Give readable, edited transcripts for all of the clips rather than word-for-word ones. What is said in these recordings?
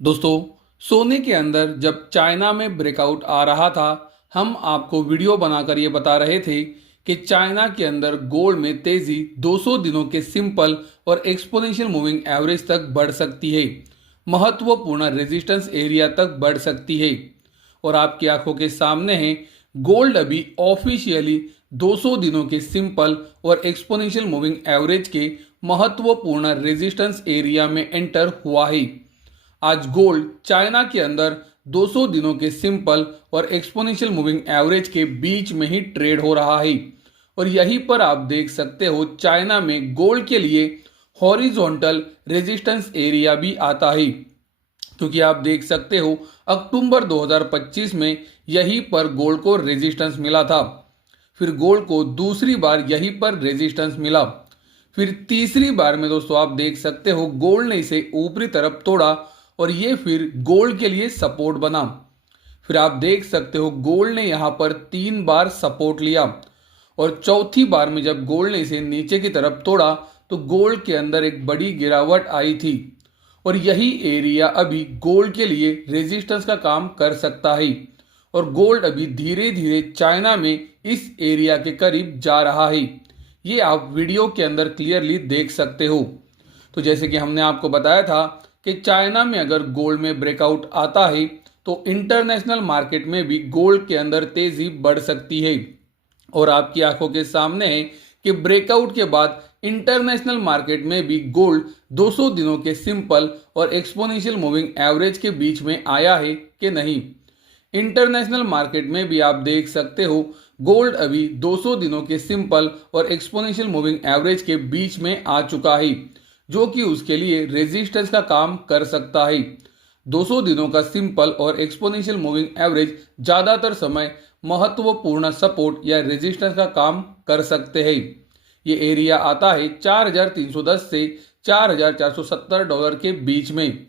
दोस्तों, सोने के अंदर जब चाइना में ब्रेकआउट आ रहा था, हम आपको वीडियो बनाकर ये बता रहे थे कि चाइना के अंदर गोल्ड में तेजी 200 दिनों के सिंपल और एक्सपोनेंशियल मूविंग एवरेज तक बढ़ सकती है। महत्वपूर्ण रेजिस्टेंस एरिया तक बढ़ सकती है और आपकी आंखों के सामने है गोल्ड अभी ऑफिशियली 200 दिनों के सिंपल और एक्सपोनेंशियल मूविंग एवरेज के महत्वपूर्ण रेजिस्टेंस एरिया में एंटर हुआ है। आज गोल्ड चाइना के अंदर 200 दिनों के सिंपल और एक्सपोनेंशियल मूविंग एवरेज के बीच में ही ट्रेड हो रहा है और यहीं पर आप देख सकते हो चाइना में गोल्ड के लिए हॉरिजॉन्टल रेजिस्टेंस एरिया भी आता है, क्योंकि आप देख सकते हो अक्टूबर 2025 में यहीं पर गोल्ड को रेजिस्टेंस मिला था। फिर गोल्ड को दूसरी बार यहीं पर रेजिस्टेंस मिला। फिर तीसरी बार में दोस्तों आप देख सकते हो गोल्ड ने इसे ऊपरी तरफ तोड़ा और ये फिर गोल्ड के लिए सपोर्ट बना। फिर आप देख सकते हो गोल्ड ने यहां पर 3 बार सपोर्ट लिया और चौथी बार में जब गोल्ड ने इसे नीचे की तरफ तोड़ा तो गोल्ड के अंदर एक बड़ी गिरावट आई थी और यही एरिया अभी गोल्ड के लिए रेजिस्टेंस का काम कर सकता है और गोल्ड अभी धीरे धीरे चाइना में इस एरिया के करीब जा रहा है। ये आप वीडियो के अंदर क्लियरली देख सकते हो। तो जैसे कि हमने आपको बताया था कि चाइना में अगर गोल्ड में ब्रेकआउट आता है तो इंटरनेशनल मार्केट में भी गोल्ड के अंदर तेजी बढ़ सकती है और आपकी आंखों के सामने है कि ब्रेकआउट के बाद इंटरनेशनल मार्केट में भी गोल्ड 200 दिनों के सिंपल और एक्सपोनेंशियल मूविंग एवरेज के बीच में आया है कि नहीं। इंटरनेशनल मार्केट में भी आप देख सकते हो गोल्ड अभी 200 दिनों के सिंपल और एक्सपोनेंशियल मूविंग एवरेज के बीच में आ चुका है, जो कि उसके लिए रेजिस्टेंस का काम कर सकता है। 200 दिनों का सिंपल और एक्सपोनेंशियल मूविंग एवरेज ज्यादातर समय महत्वपूर्ण सपोर्ट या रेजिस्टेंस का काम कर सकते हैं। ये एरिया आता है 4310 से $4470 के बीच में।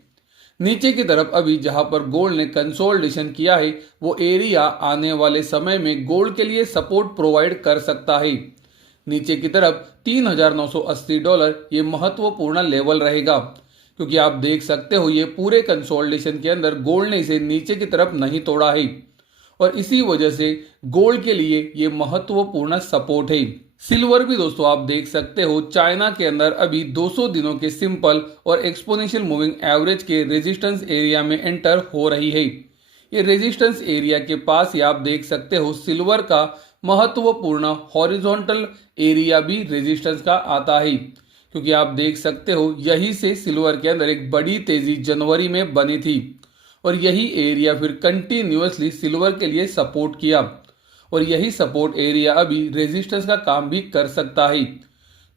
नीचे की तरफ अभी जहां पर गोल्ड ने कंसोलिडेशन किया है वो एरिया आने वाले समय में गोल्ड के लिए सपोर्ट प्रोवाइड कर सकता है। नीचे की तरफ $3980 ये महत्वपूर्ण लेवल रहेगा, क्योंकि आप देख सकते हो ये पूरे कंसोलिडेशन के अंदर गोल्ड ने इसे नीचे की तरफ नहीं तोड़ा है और इसी वजह से गोल्ड के लिए ये महत्वपूर्ण सपोर्ट है। सिल्वर भी दोस्तों आप देख सकते हो चाइना के अंदर अभी 200 दिनों के सिंपल और एक्सपोनेंशियल मूविंग एवरेज के रेजिस्टेंस एरिया में एंटर हो रही है। ये रेजिस्टेंस एरिया के पास ही आप देख सकते हो सिल्वर का महत्वपूर्ण हॉरिजॉन्टल एरिया भी रेजिस्टेंस का आता है, क्योंकि आप देख सकते हो यही से सिल्वर के अंदर एक बड़ी तेजी जनवरी में बनी थी और यही एरिया फिर कंटिन्यूअसली सिल्वर के लिए सपोर्ट किया और यही सपोर्ट एरिया अभी रेजिस्टेंस का काम भी कर सकता है।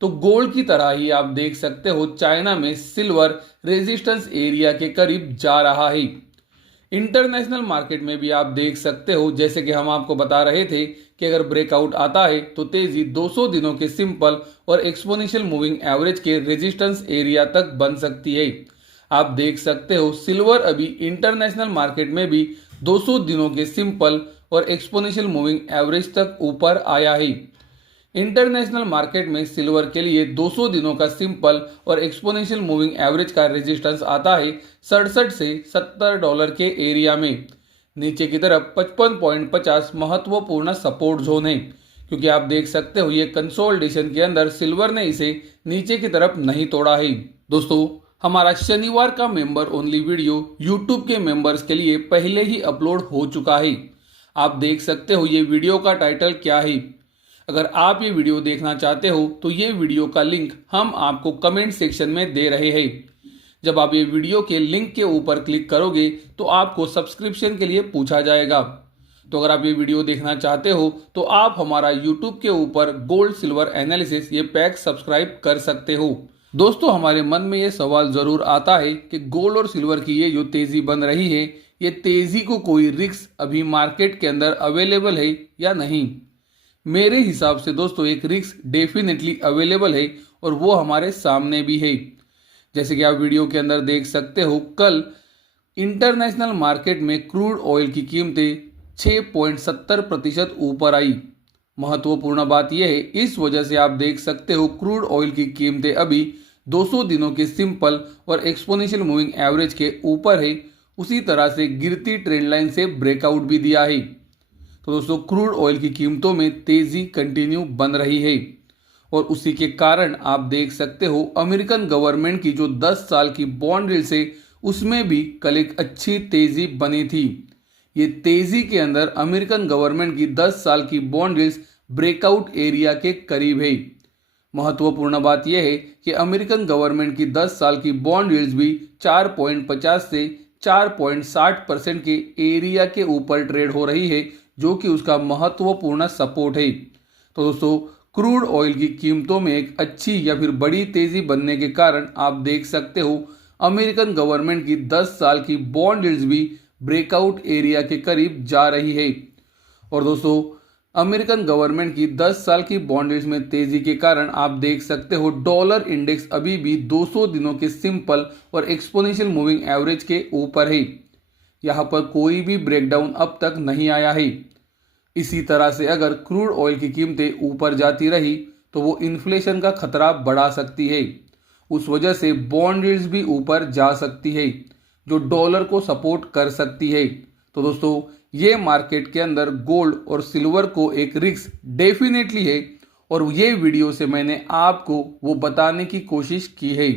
तो गोल्ड की तरह ही आप देख सकते हो चाइना में सिल्वर रेजिस्टेंस एरिया के करीब जा रहा है। इंटरनेशनल मार्केट में भी आप देख सकते हो, जैसे कि हम आपको बता रहे थे कि अगर ब्रेकआउट आता है तो तेजी 200 दिनों के सिंपल और एक्सपोनेंशियल मूविंग एवरेज के रेजिस्टेंस एरिया तक बन सकती है। आप देख सकते हो सिल्वर अभी इंटरनेशनल मार्केट में भी 200 दिनों के सिंपल और एक्सपोनेंशियल मूविंग एवरेज तक ऊपर आया है। इंटरनेशनल मार्केट में सिल्वर के लिए 200 दिनों का सिंपल और एक्सपोनेंशियल मूविंग एवरेज का रेजिस्टेंस आता है 67 से $70 के एरिया में। नीचे की तरफ 55.50 महत्वपूर्ण सपोर्ट जोन है, क्योंकि आप देख सकते हो ये कंसोलिडेशन के अंदर सिल्वर ने इसे नीचे की तरफ नहीं तोड़ा है। दोस्तों, हमारा शनिवार का मेंबर ओनली वीडियो यूट्यूब के मेंबर्स के लिए पहले ही अपलोड हो चुका है। आप देख सकते हो ये वीडियो का टाइटल क्या है। अगर आप ये वीडियो देखना चाहते हो तो ये वीडियो का लिंक हम आपको कमेंट सेक्शन में दे रहे हैं। जब आप ये वीडियो के लिंक के ऊपर क्लिक करोगे तो आपको सब्सक्रिप्शन के लिए पूछा जाएगा। तो अगर आप ये वीडियो देखना चाहते हो तो आप हमारा यूट्यूब के ऊपर गोल्ड सिल्वर एनालिसिस ये पैक सब्सक्राइब कर सकते हो। दोस्तों, हमारे मन में ये सवाल जरूर आता है कि गोल्ड और सिल्वर की ये जो तेजी बन रही है, ये तेजी को कोई रिस्क अभी मार्केट के अंदर अवेलेबल है या नहीं। मेरे हिसाब से दोस्तों एक रिस्क डेफिनेटली अवेलेबल है और वो हमारे सामने भी है। जैसे कि आप वीडियो के अंदर देख सकते हो कल इंटरनेशनल मार्केट में क्रूड ऑयल की कीमतें 6.70% ऊपर आई। महत्वपूर्ण बात यह है, इस वजह से आप देख सकते हो क्रूड ऑयल की कीमतें अभी 200 दिनों के सिंपल और एक्सपोनेंशियल मूविंग एवरेज के ऊपर है, उसी तरह से गिरती ट्रेंड लाइन से ब्रेकआउट भी दिया है। तो दोस्तों क्रूड ऑयल की कीमतों में तेजी कंटिन्यू बन रही है और उसी के कारण आप देख सकते हो अमेरिकन गवर्नमेंट की जो 10 साल की बॉन्ड यील्ड्स है उसमें भी कल एक अच्छी तेजी बनी थी। ये तेजी के अंदर अमेरिकन गवर्नमेंट की 10 साल की बॉन्ड यील्ड्स ब्रेकआउट एरिया के करीब है। महत्वपूर्ण बात यह है कि अमेरिकन गवर्नमेंट की 10 साल की बॉन्ड यील्ड्स भी 4.50 से 4.60% के एरिया के ऊपर ट्रेड हो रही है, जो कि उसका महत्वपूर्ण सपोर्ट है। तो दोस्तों क्रूड ऑयल की कीमतों में एक अच्छी या फिर बड़ी तेजी बनने के कारण आप देख सकते हो अमेरिकन गवर्नमेंट की 10 साल की बॉन्ड यील्ड्स भी ब्रेकआउट एरिया के करीब जा रही है। और दोस्तों अमेरिकन गवर्नमेंट की 10 साल की बॉन्ड यील्ड्स में तेजी के कारण आप देख सकते हो डॉलर इंडेक्स अभी भी 200 दिनों के सिंपल और एक्सपोनेंशियल मूविंग एवरेज के ऊपर है। यहाँ पर कोई भी ब्रेकडाउन अब तक नहीं आया है। इसी तरह से अगर क्रूड ऑयल की कीमतें ऊपर जाती रही तो वो इन्फ्लेशन का खतरा बढ़ा सकती है। उस वजह से बॉन्ड यील्ड्स भी ऊपर जा सकती है, जो डॉलर को सपोर्ट कर सकती है। तो दोस्तों ये मार्केट के अंदर गोल्ड और सिल्वर को एक रिस्क डेफिनेटली है और ये वीडियो से मैंने आपको वो बताने की कोशिश की है।